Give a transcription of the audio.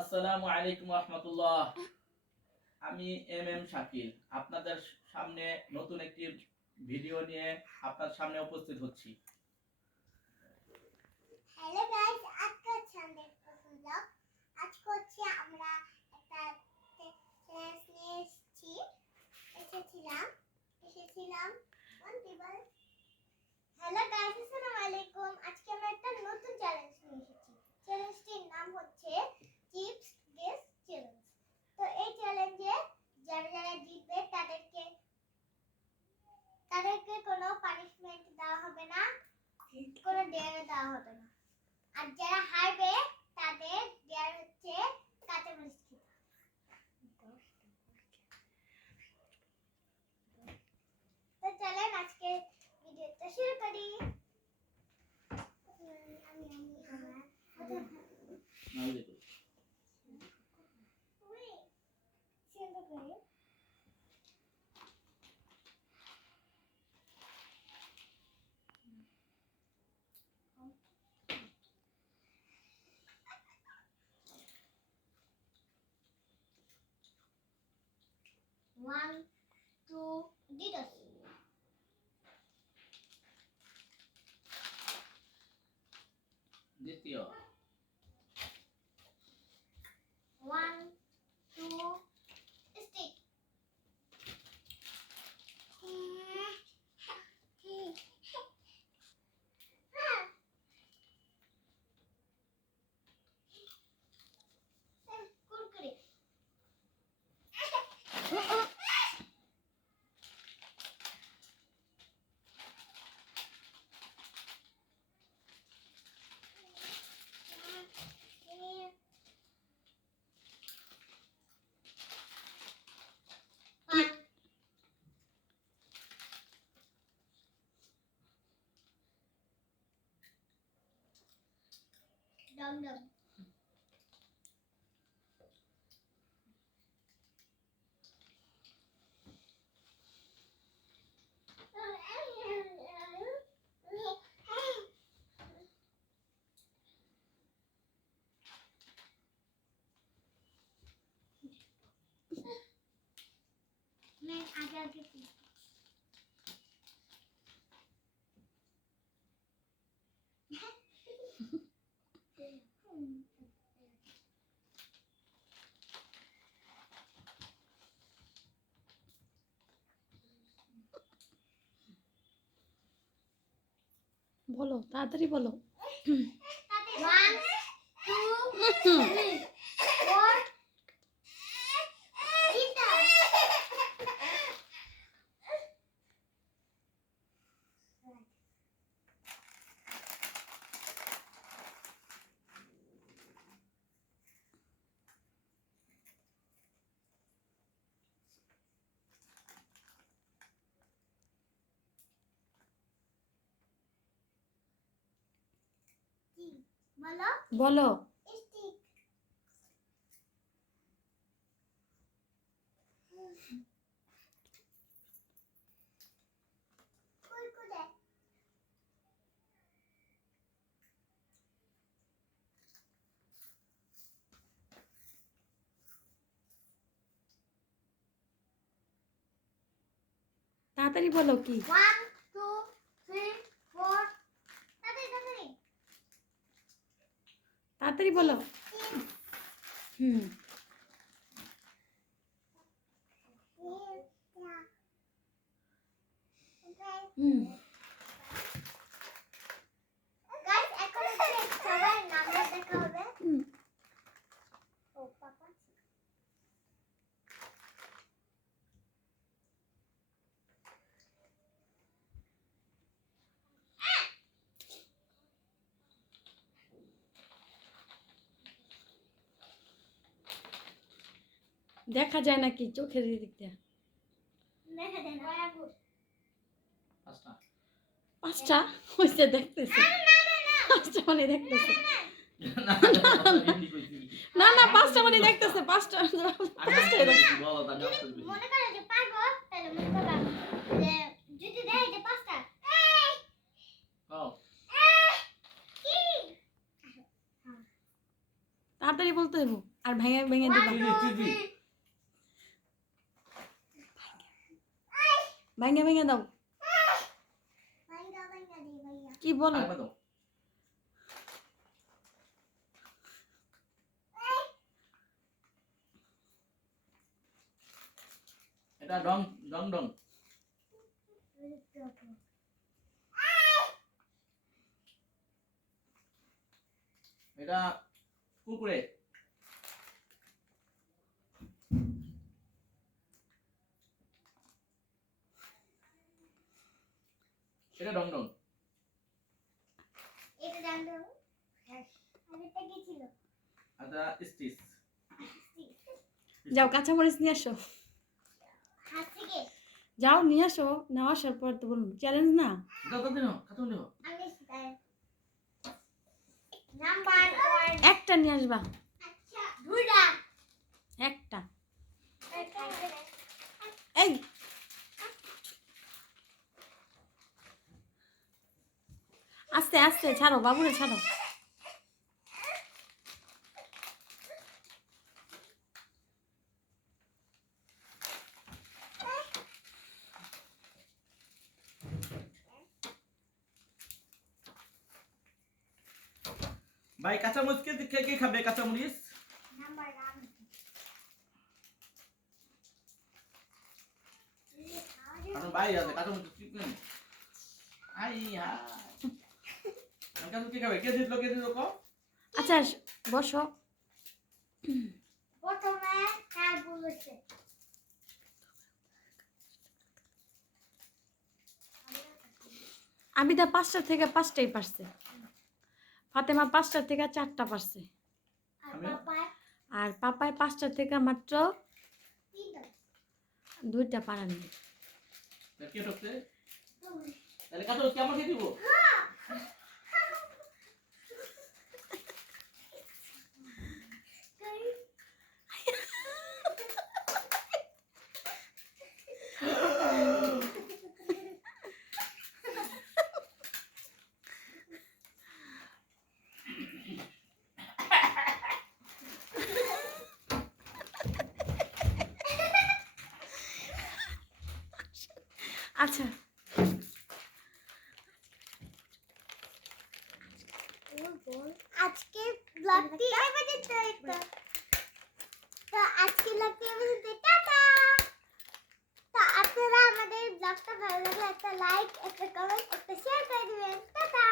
আসসালামু আলাইকুম রহমতুল্লাহ। আমি এম শাকিল আপনাদের সামনে নতুন একটি ভিডিও নিয়ে আপনার সামনে উপস্থিত হচ্ছি। হ্যালো গাইস, আজকে সানডে ব্লগ। আজকে হচ্ছে আমরা একটা চ্যালেঞ্জ নিয়ে এসেছিলাম হ্যালো গাইস, আসসালামু আলাইকুম। আজকে আমরা একটা নতুন চ্যালেঞ্জ নিয়ে এসেছি। চ্যালেঞ্জটির নাম হচ্ছে চিপস গেস চ্যালেঞ্জ। তো এই চ্যালেঞ্জে যারা জিতবে তাদেরকে কোনো পানিশমেন্ট দেওয়া হবে না, কোনো ডেয়ার দেওয়া হবে না। আর যারা হারবে তাদের ডেয়ার হচ্ছে কাঁচামরিচ খেতে। তো চলেন আজকে ভিডিওটা শুরু করি। One, two, didos. দ্বিতীয়, One, two, stick. Kurkure. Dum dum. मैं आगे आगे বলো, তাড়াতাড়ি বলো। 1, 2, 3, 4. বলো বলো। স্টিক। কুরকুরে। তাড়াতাড়ি বলো কি। 1, 2, 3, 4. তাড়াতাড়ি তাড়াতাড়ি বলো। হুম। হুম। গাইস, এখন সবার নাম্বার দেখা হবে। ও পাপা দেখা যায় নাকি চোখের দিক দিয়ে? দেখা দেন কয়াগুর। পাঁচটা। পাঁচটা হয়েছে, দেখতেছে। পাঁচটা মানে দেখতেছে। না না, পাঁচটা মানে দেখতেছে। পাঁচটা পাঁচটাই দেখতেছে। মনে করো যে পারবো, তাহলে মনে করবা যে যদি দেয় যে পাঁচটা কি তাড়াতাড়ি বলতে হইব। আর ভেঙে ভেঙে দিবা চিজি ভেঙে ভেঙে দাও ভাইয়া ভাইয়া দি ভাইয়া কি বলো আরেকবার দাও। এটা ডং ডং ডং এটা কুকুরে এটা ডং ডং এটা জানো আরেকটা কি ছিল এটা স্টিচ যাও কাঁচামরিচ নিয়ে আসো হাত থেকে যাও নিয়ে আসো নেওয়া আসার পর তো বলুন চ্যালেঞ্জ না দাও দাও দিনো খাতো দিনো আমি নাম্বার 1 একটা নিয়ে আসবা আচ্ছা দুইটা একটা এই আস্তে আস্তে ছাড়ো বাবুরে ছাড়ো ভাই কাঁচামরিচ কে কে খাবে কাঁচামরিচ নাম্বার 1 কারণ ভাই আছে কাঁচামরিচ চিকেন আই হা কাঁচামরিচ কে খাবে কে দিলো কো আচ্ছা বসো প্রথমে কার বলেছে আমি তো 5টা থেকে 5টাই পারছে ফাতেমা 5টা থেকে 4টা পারছে আর আমি? পাপা আর পাপায় 5টা থেকে মাত্র তিনটা 2টা পারেনি কে ঠকছে তুমি তাহলে কাঁচামরিচ কেমন খেয়ে দিব আচ্ছা আজকে ব্লগটি এবারে তো আজকে ব্লগটি এবারে টাটা তো আপনারা আমাদের ব্লগটা ভালো লাগলে একটা লাইক একটা কমেন্ট একটা শেয়ার করে দিবেন টাটা